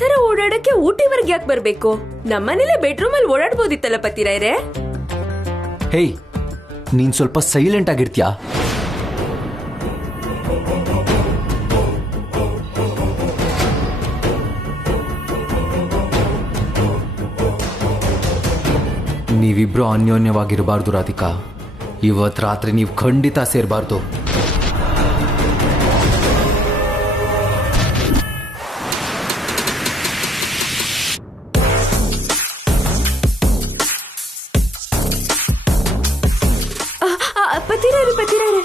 ತರ ಓಡಾಡಕ್ಕೆ ಊಟಿವರೆಗೆ ಯಾಕೆ ಬರ್ಬೇಕು? ನಮ್ಮನೇಲೆ ಬೆಡ್ರೂಮ್ ಅಲ್ಲಿ ಓಡಾಡ್ಬೋದಿತ್ತಲ್ಲ ಪತಿರಾಯ್ರೆ. ಹೇಯ್, ನೀನ್ ಸ್ವಲ್ಪ ಸೈಲೆಂಟ್ ಆಗಿರ್ತೀಯಾ? ನೀವಿಬ್ರು ಅನ್ಯೋನ್ಯವಾಗಿರಬಾರ್ದು ರಾಧಿಕಾ. ಇವತ್ತು ರಾತ್ರಿ ನೀವು ಖಂಡಿತ ಸೇರಬಾರ್ದು. ಪತಿರಾಯ್ರೆ,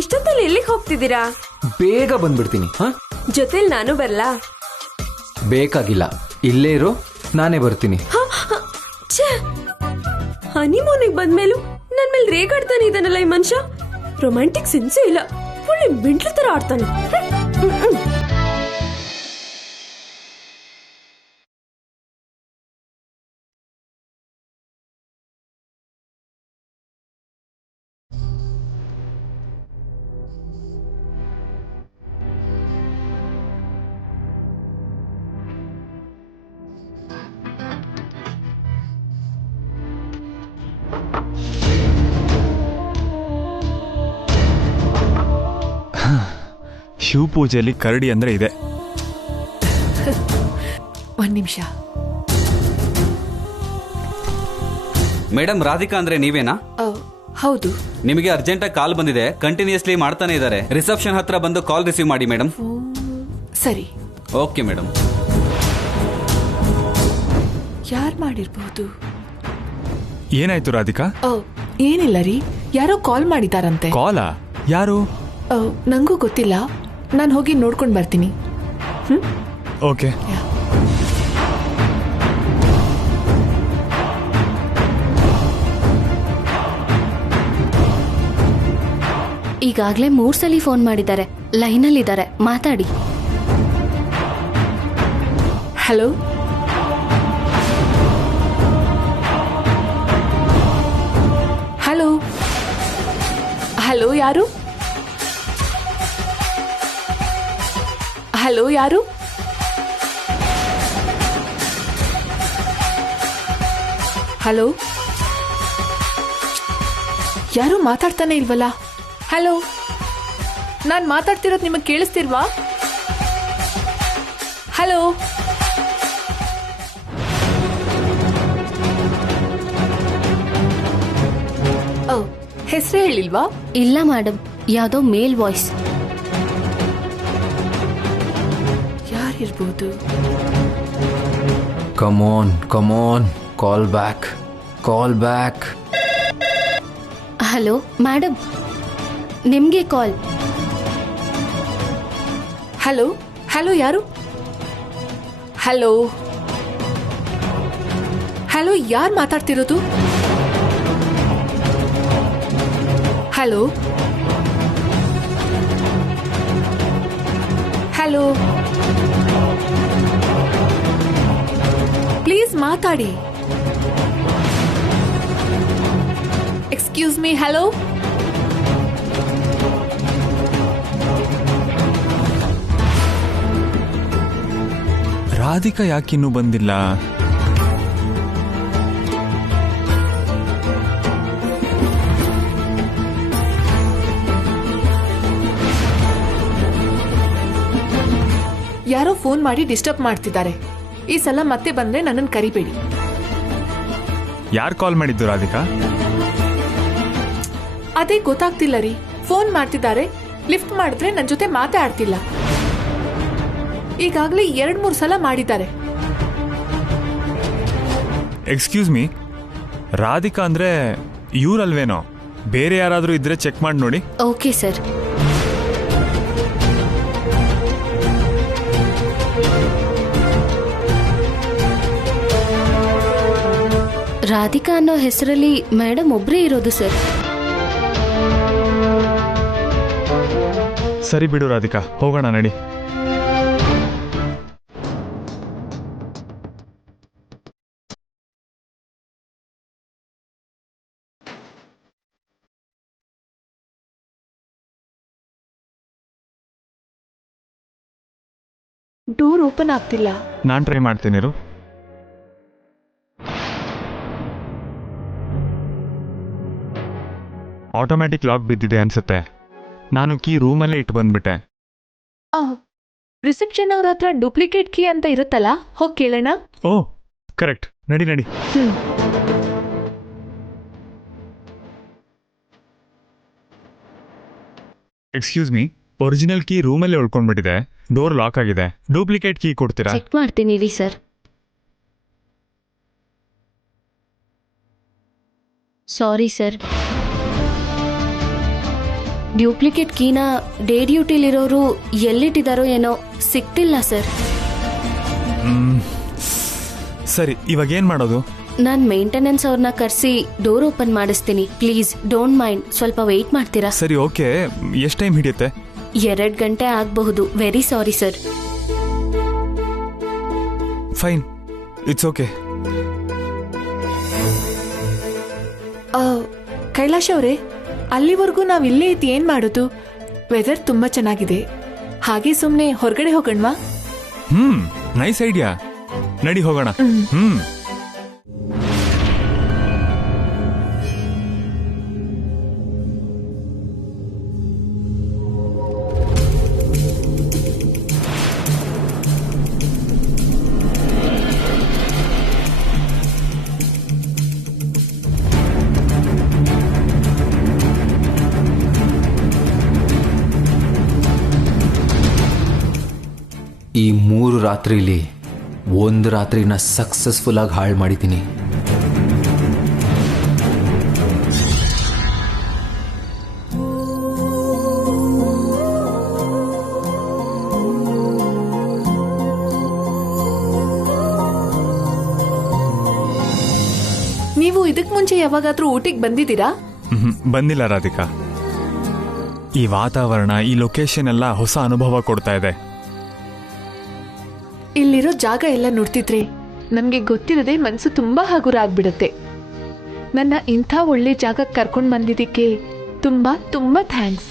ಇಷ್ಟೊತ್ತಲ್ಲಿ ಎಲ್ಲಿಗೆ ಹೋಗ್ತಿದ್ದೀರಾ? ಬೇಗ ಬಂದ್ಬಿಡ್ತೀನಿ. ಜೊತೆಲಿ ನಾನು ಬರ್ಲಾ? ಬೇಕಾಗಿಲ್ಲ, ಇಲ್ಲೇ ಇರೋ, ನಾನೇ ಬರ್ತೀನಿ. ಹನಿಮೂನಿಗೆ ಬಂದ್ಮೇಲೂ ನನ್ ಮೇಲೆ ರೇಗಾಡ್ತಾನೆ ಇದ್ದಾನಲ್ಲ ಈ ಮನುಷ್ಯ. ರೊಮ್ಯಾಂಟಿಕ್ ಸೆನ್ಸೇ ಇಲ್ಲ, ಒಳ್ಳೆ ಮೆಂಟ್ಲು ತರ ಆಡ್ತಾನೆ. ಶಿವ ಪೂಜೆಯಲ್ಲಿ ಕರಡಿ ಅಂದ್ರೆ ಇದೆ. ಒಂದ್ ನಿಮಿಷ. ಮೇಡಮ್, ರಾಧಿಕಾ ಅಂದ್ರೆ ನೀವೇನಾ? ಹೌದು. ನಿಮಗೆ ಅರ್ಜೆಂಟಾಗಿ ಕಾಲ್ ಬಂದಿದೆ, ಕಂಟಿನ್ಯೂಸ್ಲಿ ಮಾಡ್ತಾನೆ ಇದ್ದಾರೆ. ರಿಸೆಪ್ಷನ್ ಹತ್ರ ಬಂದು ಕಾಲ್ ರಿಸೀವ್ ಮಾಡಿ ಮೇಡಮ್. ಸರಿ. Okay madam. ಯಾರು ಮಾಡಿರ್ಬಹುದು? ಏನಾಯ್ತು ರಾಧಿಕಾ? ಏನಿಲ್ಲ ರೀ, ಯಾರೋ ಕಾಲ್ ಮಾಡಿದಾರಂತೆ. ಕಾಲಾ? ಯಾರು? ನಂಗೂ ಗೊತ್ತಿಲ್ಲ, ನಾನು ಹೋಗಿ ನೋಡ್ಕೊಂಡು ಬರ್ತೀನಿ. ಓಕೆ. ಈಗಾಗ್ಲೇ 3 ಸಲ ಫೋನ್ ಮಾಡಿದ್ದಾರೆ, ಲೈನಲ್ಲಿದ್ದಾರೆ, ಮಾತಾಡಿ. ಹಲೋ, ಹಲೋ, ಹಲೋ, ಯಾರು? ಹಲೋ, ಯಾರು? ಹಲೋ, ಯಾರು ಮಾತಾಡ್ತಾನೆ ಇಲ್ವಲ್ಲ? ಹಲೋ, ನಾನು ಮಾತಾಡ್ತಿರೋದು ನಿಮಗೆ ಕೇಳಿಸ್ತಿಲ್ವಾ? ಹಲೋ, ಹೆಸರೇ ಹೇಳಿಲ್ವಾ? ಇಲ್ಲ ಮೇಡಮ್, ಯಾವುದೋ ಮೇಲ್ ವಾಯ್ಸ್. ಯಾರಿರ್ಬೋದು? Come on, call back. Hello madam, ನಿಮ್ಗೆ ಕಾಲ್. ಹಲೋ, ಹಲೋ, ಯಾರು? ಹಲೋ, ಹಲೋ, ಯಾರು ಮಾತಾಡ್ತಿರೋದು? ಹಲೋ, ಹಲೋ, ಪ್ಲೀಸ್ ಮಾತಾಡಿ. Excuse me, hello. ರಾಧಿಕಾ ಯಾಕಿನ್ನೂ ಬಂದಿಲ್ಲ? ಯಾರೋ ಫೋನ್ ಮಾಡಿ ಡಿಸ್ಟರ್ಬ್ ಮಾಡ್ತಿದ್ದಾರೆ. ಈ ಸಲ ಮತ್ತೆ ಬಂದ್ರೆ ನನ್ನನ್ನು ಕರಿಬೇಡಿ. ಯಾರು ಕಾಲ್ ಮಾಡಿದ್ದು ರಾಧಿಕಾ? ಅದೇ ಗೊತ್ತಾಗ್ತಿಲ್ಲ ರೀ. ಫೋನ್ ಮಾಡ್ತಿದ್ದಾರೆ, ಲಿಫ್ಟ್ ಮಾಡಿದ್ರೆ ನನ್ನ ಜೊತೆ ಮಾತೇ ಆಡ್ತಿಲ್ಲ. ಈಗಾಗಲೇ 2-3 ಸಲ ಮಾಡಿದ್ದಾರೆ. ಎಕ್ಸ್ಕ್ಯೂಸ್ ಮೀ, ರಾಧಿಕಾ ಅಂದ್ರೆ ಇವ್ರಲ್ವೇನೋ? ಬೇರೆ ಯಾರಾದ್ರೂ ಇದ್ರೆ ಚೆಕ್ ಮಾಡಿ ನೋಡಿ. Okay sir. ರಾಧಿಕಾ ಅನ್ನೋ ಹೆಸರಲ್ಲಿ ಮೇಡಮ್ ಒಬ್ರೇ ಇರೋದು ಸರ್. ಸರಿ ಬಿಡು ರಾಧಿಕಾ, ಹೋಗೋಣ ನಡಿ. ಡೋರ್ ಓಪನ್ ಆಗ್ತಿಲ್ಲ. ನಾನು ಟ್ರೈ ಮಾಡ್ತೀನಿ ಇರು. ಆಟೋಮ್ಯಾಟಿಕ್ ಲಾಕ್ ಬಿದ್ದಿದೆ ಅನ್ಸುತ್ತೆ. ನಾನು ಕೀ ರೂಮಲ್ಲೇ ಇಟ್ಟು ಬಂದ್ಬಿಟ್ಟೆ. ರಿಸೆಪ್ಷನ್ ಅವ್ರ ಹತ್ರ ಡೂಪ್ಲಿಕೇಟ್ ಕೀ ಅಂತ ಇರುತ್ತಲ್ಲ, ಹೋಗಿ ಕೇಳೋಣ. ಓ ಕರೆಕ್ಟ್, ನಡಿ ನಡಿ. ಎಕ್ಸ್ಕ್ಯೂಸ್ ಮೀ, ಒರಿಜಿನಲ್ ಕೀ ರೂಮಲ್ಲೇ ಉಳ್ಕೊಂಡ್ಬಿಟ್ಟಿದೆ. ಡೋರ್ ಲಾಕ್ ಆಗಿದೆ. ಡೂಪ್ಲಿಕೇಟ್ ಕೀ ಕೊಡ್ತೀರಾ? ಚೆಕ್ ಮಾಡ್ತೀನಿ ರೀ ಸರ್. ಸಾರಿ ಸರ್, ಡ್ಯೂಪ್ಲಿಕೇಟ್ ಕೀನ ಡೇ ಡ್ಯೂಟಿಲಿರೋರು ಎಲ್ಲಿಟ್ಟಿದಾರೋ ಏನೋ ಸಿಕ್ತಿಲ್ಲ ಸರ್. ಸರಿ, ಇವಾಗ ಏನ್ ಮಾಡೋದು? ನಾನು ಮೇಂಟೆನೆನ್ಸ್ ಅವ್ರನ್ನ ಕರೆಸಿ ಡೋರ್ ಓಪನ್ ಮಾಡಿಸ್ತೀನಿ. ಪ್ಲೀಸ್ ಡೋಂಟ್ ಮೈಂಡ್, ಸ್ವಲ್ಪ ವೆಯ್ಟ್ ಮಾಡ್ತೀರಾ? ಸರಿ, ಓಕೆ. ಎಷ್ಟು ಟೈಮ್ ಹಿಡಿಯುತ್ತೆ? 2 ಗಂಟೆ ಆಗಬಹುದು. Very sorry sir. Fine, it's okay. Kailash ಅವರೇ, ಅಲ್ಲಿವರೆಗೂ ನಾವು ಇಲ್ಲೇ ಇದ್ದು ಏನ್ ಮಾಡೋದು? ವೆದರ್ ತುಂಬಾ ಚೆನ್ನಾಗಿದೆ. ಹಾಗೆ ಸುಮ್ಮನೆ ಹೊರಗಡೆ ಹೋಗೋಣವಾ? Nice idea. ನಡಿ ಹೋಗೋಣ. ಈ 3 ರಾತ್ರಿಲಿ 1 ರಾತ್ರಿನ ಸಕ್ಸಸ್ಫುಲ್ ಆಗಿ ಹಾಳು ಮಾಡಿದ್ದೀನಿ. ನೀವು ಇದಕ್ ಮುಂಚೆ ಯಾವಾಗಾದ್ರೂ ಊಟಿಗೆ ಬಂದಿದ್ದೀರಾ? ಬಂದಿಲ್ಲ ರಾಧಿಕಾ. ಈ ವಾತಾವರಣ, ಈ ಲೊಕೇಶನ್ ಎಲ್ಲ ಹೊಸ ಅನುಭವ ಕೊಡ್ತಾ ಇದೆ. ಇಲ್ಲಿರೋ ಜಾಗ ಎಲ್ಲ ನೋಡ್ತಿದ್ರೆ ನಮ್ಗೆ ಗೊತ್ತಿರದೆ ಮನಸ್ಸು ತುಂಬಾ ಹಗುರ ಆಗ್ಬಿಡುತ್ತೆ. ನನ್ನ ಇಂಥ ಒಳ್ಳೆ ಜಾಗಕ್ಕೆ ಕರ್ಕೊಂಡು ಬಂದಿದ್ದಕ್ಕೆ ತುಂಬಾ ತುಂಬಾ ಥ್ಯಾಂಕ್ಸ್.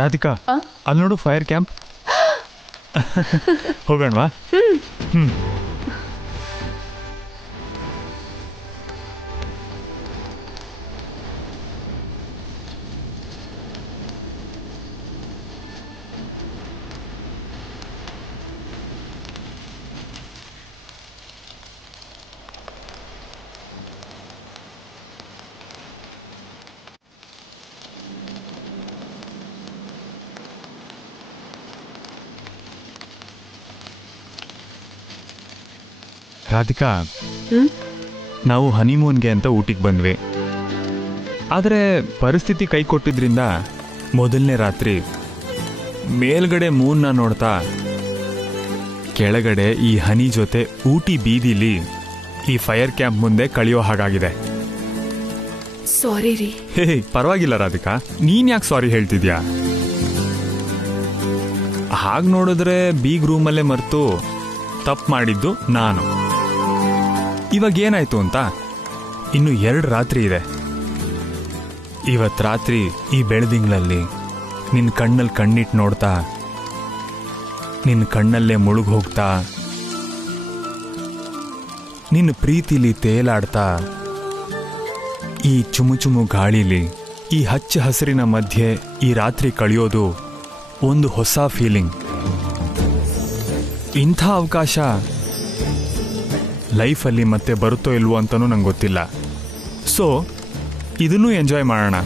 ರಾಧಿಕಾ, ಅಲ್ಲಿ ನೋಡು, ಫೈರ್ ಕ್ಯಾಂಪ್. ಹೋಗೋಣವಾ? ರಾಧಿಕಾ, ನಾವು ಹನಿಮೂನ್ಗೆ ಅಂತ ಊಟಿಗೆ ಬಂದ್ವಿ. ಆದರೆ ಪರಿಸ್ಥಿತಿ ಕೈ ಕೊಟ್ಟಿದ್ರಿಂದ ಮೊದಲನೇ ರಾತ್ರಿ ಮೇಲ್ಗಡೆ ಮೂನ್ನ ನೋಡ್ತಾ ಕೆಳಗಡೆ ಈ ಹನಿ ಜೊತೆ ಊಟಿ ಬೀದಿಲಿ ಈ ಫೈರ್ ಕ್ಯಾಂಪ್ ಮುಂದೆ ಕಳೆಯೋ ಹಾಗಾಗಿದೆ. ಸಾರಿ ರೀ. ಹೇ, ಪರವಾಗಿಲ್ಲ ರಾಧಿಕಾ, ನೀನ್ ಯಾಕೆ ಸಾರಿ ಹೇಳ್ತಿದ್ಯಾ? ಹಾಗೆ ನೋಡಿದ್ರೆ ಬೀಗ್ ರೂಮಲ್ಲೇ ಮರೆತು ತಪ್ಪು ಮಾಡಿದ್ದು ನಾನು. ಇವಾಗ ಏನಾಯ್ತು ಅಂತ ಇನ್ನು 2 ರಾತ್ರಿ ಇದೆ. ಇವತ್ತು ರಾತ್ರಿ ಈ ಬೆಳದಿಂಗಳಲ್ಲಿ ನಿನ್ನ ಕಣ್ಣಲ್ಲಿ ಕಣ್ಣಿಟ್ಟು ನೋಡ್ತಾ, ನಿನ್ನ ಕಣ್ಣಲ್ಲೇ ಮುಳುಗ್ ಹೋಗ್ತಾ, ನಿನ್ನ ಪ್ರೀತಿಲಿ ತೇಲಾಡ್ತಾ, ಈ ಚುಮು ಗಾಳಿಲಿ, ಈ ಹಚ್ಚ ಹಸಿರಿನ ಮಧ್ಯೆ ಈ ರಾತ್ರಿ ಕಳೆಯೋದು ಒಂದು ಹೊಸ ಫೀಲಿಂಗ್. ಇಂಥ ಅವಕಾಶ ಲೈಫಲ್ಲಿ ಮತ್ತೆ ಬರುತ್ತೋ ಇಲ್ವೋ ಅಂತನೂ ನಂಗೆ ಗೊತ್ತಿಲ್ಲ. ಸೊ ಇದನ್ನೂ ಎಂಜಾಯ್ ಮಾಡೋಣ.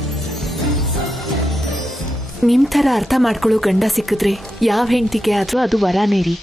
ನಿಮ್ ಥರ ಅರ್ಥ ಮಾಡ್ಕೊಳ್ಳೋ ಗಂಡ ಸಿಕ್ಕಿದ್ರೆ ಯಾವ ಹೆಂಡತಿಗೆ ಆದ್ರೂ ಅದು ವರಾನೇ ರೀ.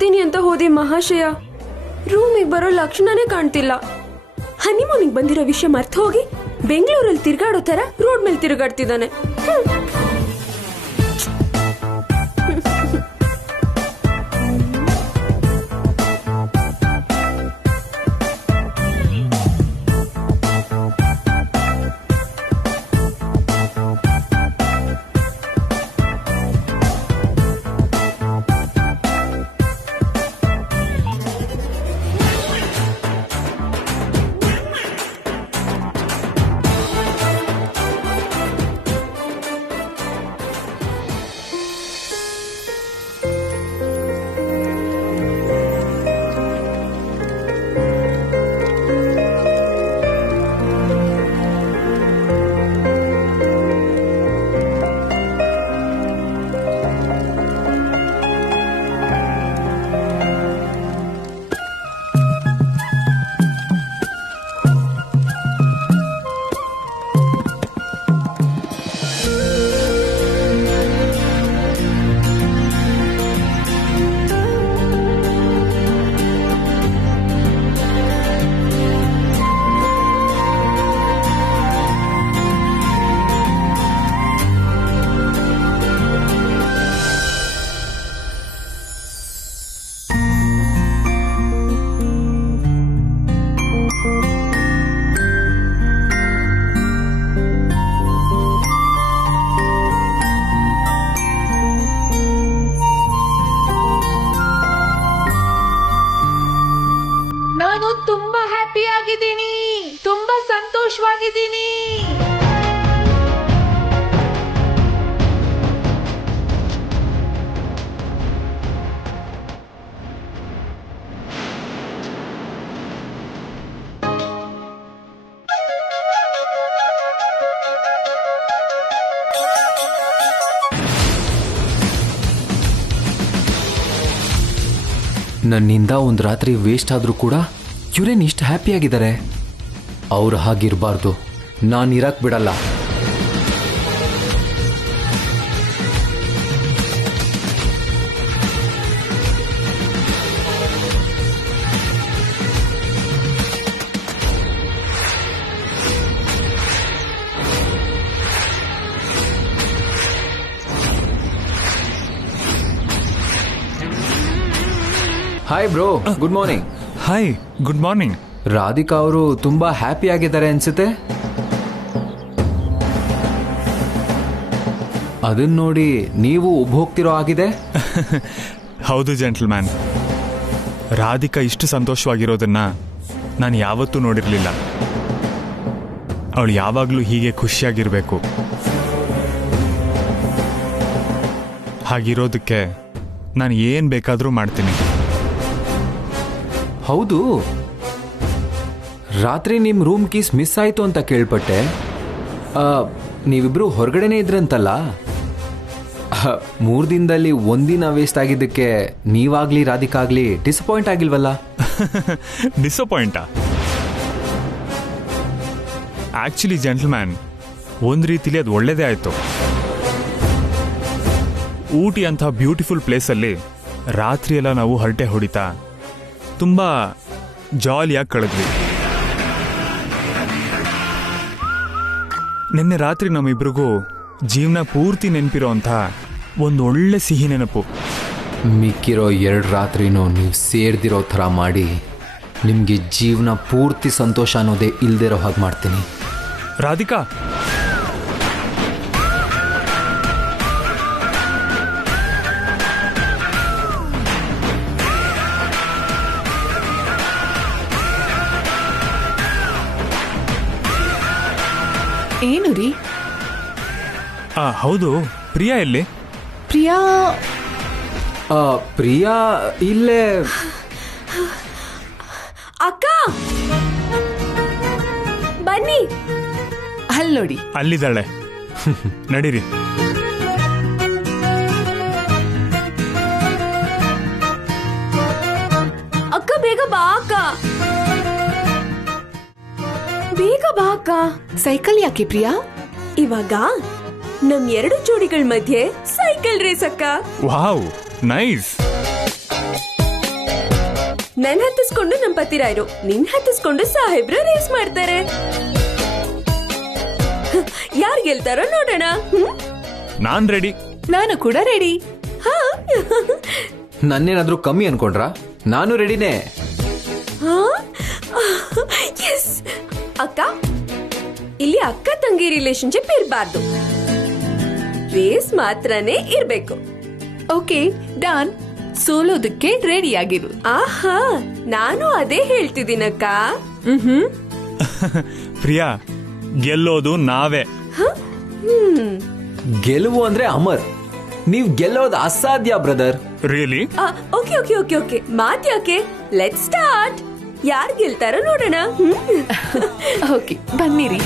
ಬರ್ತೀನಿ ಅಂತ ಹೋದೆ ಮಹಾಶಯ. ರೂಮಿಗೆ ಬರೋ ಲಕ್ಷಣನೇ ಕಾಣ್ತಿಲ್ಲ. ಹನಿಮೂನಿಗೆ ಬಂದಿರೋ ವಿಷಯ ಮರ್ತು ಹೋಗಿ ಬೆಂಗಳೂರಲ್ಲಿ ತಿರ್ಗಾಡೋ ತರ ರೋಡ್ ಮೇಲೆ ತಿರುಗಾಡ್ತಿದ್ದಾನೆ. ನಾನು ತುಂಬಾ ಹ್ಯಾಪಿ ಆಗಿದ್ದೀನಿ, ತುಂಬಾ ಸಂತೋಷವಾಗಿದ್ದೀನಿ. ನನ್ನಿಂದ ಒಂದು ರಾತ್ರಿ ವೇಸ್ಟ್ ಆದರೂ ಕೂಡ ಇವರೇನು ಇಷ್ಟು ಹ್ಯಾಪಿಯಾಗಿದ್ದಾರೆ. ಅವ್ರು ಹಾಗಿರಬಾರ್ದು. ನಾನು ಇರಕ್ಕೆ ಬಿಡಲ್ಲ. Hi bro, good morning. Hi, good morning. Radhika ಅವರು ತುಂಬಾ ಹ್ಯಾಪಿ ಆಗಿದ್ದಾರೆ ಅನ್ಸುತ್ತೆ. ಅದನ್ನ ನೋಡಿ ನೀವು ಉಬ್ಬ ಹೋಗ್ತಿರೋ ಆಗಿದೆ. ಹೌದು ಜೆಂಟಲ್ಮ್ಯಾನ್, ರಾಧಿಕಾ ಇಷ್ಟು ಸಂತೋಷವಾಗಿರೋದನ್ನ ನಾನು ಯಾವತ್ತೂ ನೋಡಿರಲಿಲ್ಲ. ಅವಳು ಯಾವಾಗಲೂ ಹೀಗೆ ಖುಷಿಯಾಗಿರಬೇಕು. ಹಾಗಿರೋದಕ್ಕೆ ನಾನು ಏನು ಬೇಕಾದರೂ ಮಾಡ್ತೀನಿ. ಹೌದು, ರಾತ್ರಿ ನಿಮ್ಮ ರೂಮ್ ಕೀಸ್ ಮಿಸ್ ಆಯಿತು ಅಂತ ಕೇಳ್ಪಟ್ಟೆ. ನೀವಿಬ್ರು ಹೊರಗಡೆನೇ ಇದ್ರಂತಲ್ಲ. 3 ದಿನದಲ್ಲಿ ಒಂದಿನ ವೇಸ್ಟ್ ಆಗಿದ್ದಕ್ಕೆ ನೀವಾಗ್ಲಿ ರಾಧಿಕಾ ಆಗ್ಲಿ ಡಿಸಪಾಯಿಂಟ್ ಆಗಿಲ್ವಲ್ಲ? ಡಿಸಪಾಯಿಂಟಾ? ಆಕ್ಚುಲಿ ಜೆಂಟಲ್ಮ್ಯಾನ್, ಒಂದು ರೀತಿಲಿ ಅದು ಒಳ್ಳೇದೇ ಆಯಿತು. ಊಟಿ ಅಂಥ ಬ್ಯೂಟಿಫುಲ್ ಪ್ಲೇಸಲ್ಲಿ ರಾತ್ರಿಯೆಲ್ಲ ನಾವು ಹರಟೆ ಹೊಡಿತಾ ತುಂಬ ಜಾಲಿಯಾಗಿ ಕಳೆದ್ವಿ. ನಿನ್ನೆ ರಾತ್ರಿ ನಮ್ಮಿಬ್ರಿಗೂ ಜೀವನ ಪೂರ್ತಿ ನೆನಪಿರೋ ಅಂಥ ಒಂದು ಒಳ್ಳೆ ಸಿಹಿ ನೆನಪು. ಮಿಕ್ಕಿರೋ 2 ರಾತ್ರಿನೂ ನೀವು ಸೇರ್ದಿರೋ ಥರ ಮಾಡಿ ನಿಮಗೆ ಜೀವನ ಪೂರ್ತಿ ಸಂತೋಷ ಅನ್ನೋದೇ ಇಲ್ದಿರೋ ಹಾಗೆ ಮಾಡ್ತೀನಿ. ರಾಧಿಕಾ, ಏನು ರೀ? ಹೌದು, ಪ್ರಿಯಾ ಎಲ್ಲಿ? ಪ್ರಿಯಾ ಪ್ರಿಯಾ ಇಲ್ಲೇ. ಅಕ್ಕ ಬನ್ನಿ. ಅಲ್ಲಿ ನೋಡಿ, ಅಲ್ಲಿದ್ದಾಳೆ. ನಡೀರಿ. ಅಕ್ಕ ಬೇಗ ಬಾ ಅಕ್ಕ, ಬೇಗ ಬಾ ಅಕ್ಕ. ಸೈಕಲ್ ಯಾಕೆ ಪ್ರಿಯಾ? ಇವಾಗ ನಮ್ 2 ಜೋಡಿಗಳ ಮಧ್ಯೆ ಸೈಕಲ್ ರೇಸ್ ಅಕ್ಕ. Wow, nice. ನನ್ ಹತ್ತಿಸ್ಕೊಂಡು ನಮ್ ಪತಿರಾಯರು, ನಿನ್ ಹತ್ತಿಸ್ಕೊಂಡು ಸಾಹೇಬ್ರು ರೇಸ್ ಮಾಡ್ತಾರೆ. ಯಾರ್ ಗೆಲ್ತಾರೋ ನೋಡೋಣ. ನಾನ್ ರೆಡಿ. ನಾನು ಕೂಡ ರೆಡಿ. ಹಾ ನನ್ನೇನಾದ್ರೂ ಕಮ್ಮಿ ಅನ್ಕೊಂಡ್ರಾ? ನಾನು ರೆಡಿನೇ. ಎಸ್ ಅಕ್ಕ, ಇಲ್ಲಿ ಅಕ್ಕ ತಂಗಿ ರಿಲೇಶನ್ಶಿಪ್ ಇರಬಾರ್ದು, ರೇಸ್ ಮಾತ್ರನೇ ಇರ್ಬೇಕು. Okay done. ಸೋಲೋದಕ್ಕೆ ರೆಡಿ ಆಗಿರು. ಆಹಾ, ನಾನು ಅದೇ ಹೇಳ್ತಿದ್ದೀನಕ್ಕ. ಪ್ರಿಯಾ, ಗೆಲ್ಲೋದು ನಾವೇ. ಗೆಲುವು ಅಂದ್ರೆ ಅಮರ್, ನೀವ್ ಗೆಲ್ಲೋದು ಅಸಾಧ್ಯ brother. Really? Okay okay okay okay, ಮಾತ್ಯಾಕೆ, ಲೆಟ್ಸ್ ಸ್ಟಾರ್ಟ್. ಯಾರ್ ಗೆಲ್ತಾರೋ ನೋಡೋಣ. ಓಕೆ ಬನ್ನಿರಿ.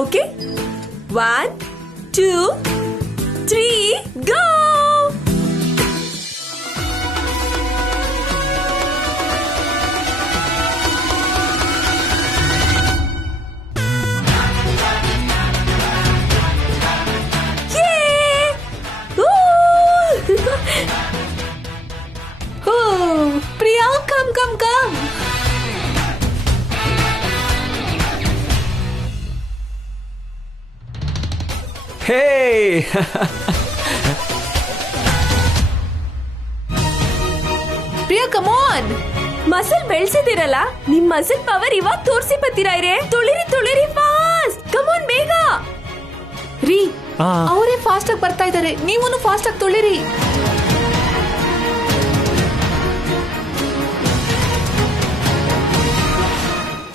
Okay, 1 2 3 go. Priya come come come. Hey Priya come on. Muscle ಬೆಳ್ಸಿದಿರಲ್ಲ, ನಿಮ್ ಮಸಲ್ ಪವರ್ ಇವಾಗ ತೋರ್ಸಿ ಬತ್ತೀರಾ. ತುಳಿರಿ ತುಳಿರಿ ಫಾಸ್ಟ್, ಕಮ್ ಆನ್ ಬೇಗ. ರೀ ಆ. ಅವರೇ ಫಾಸ್ಟ್ ಆಗಿ ಬರ್ತಾ ಇದಾರೆ, ನೀವೂನು ಫಾಸ್ಟ್ ಆಗಿ ತುಳಿರಿ.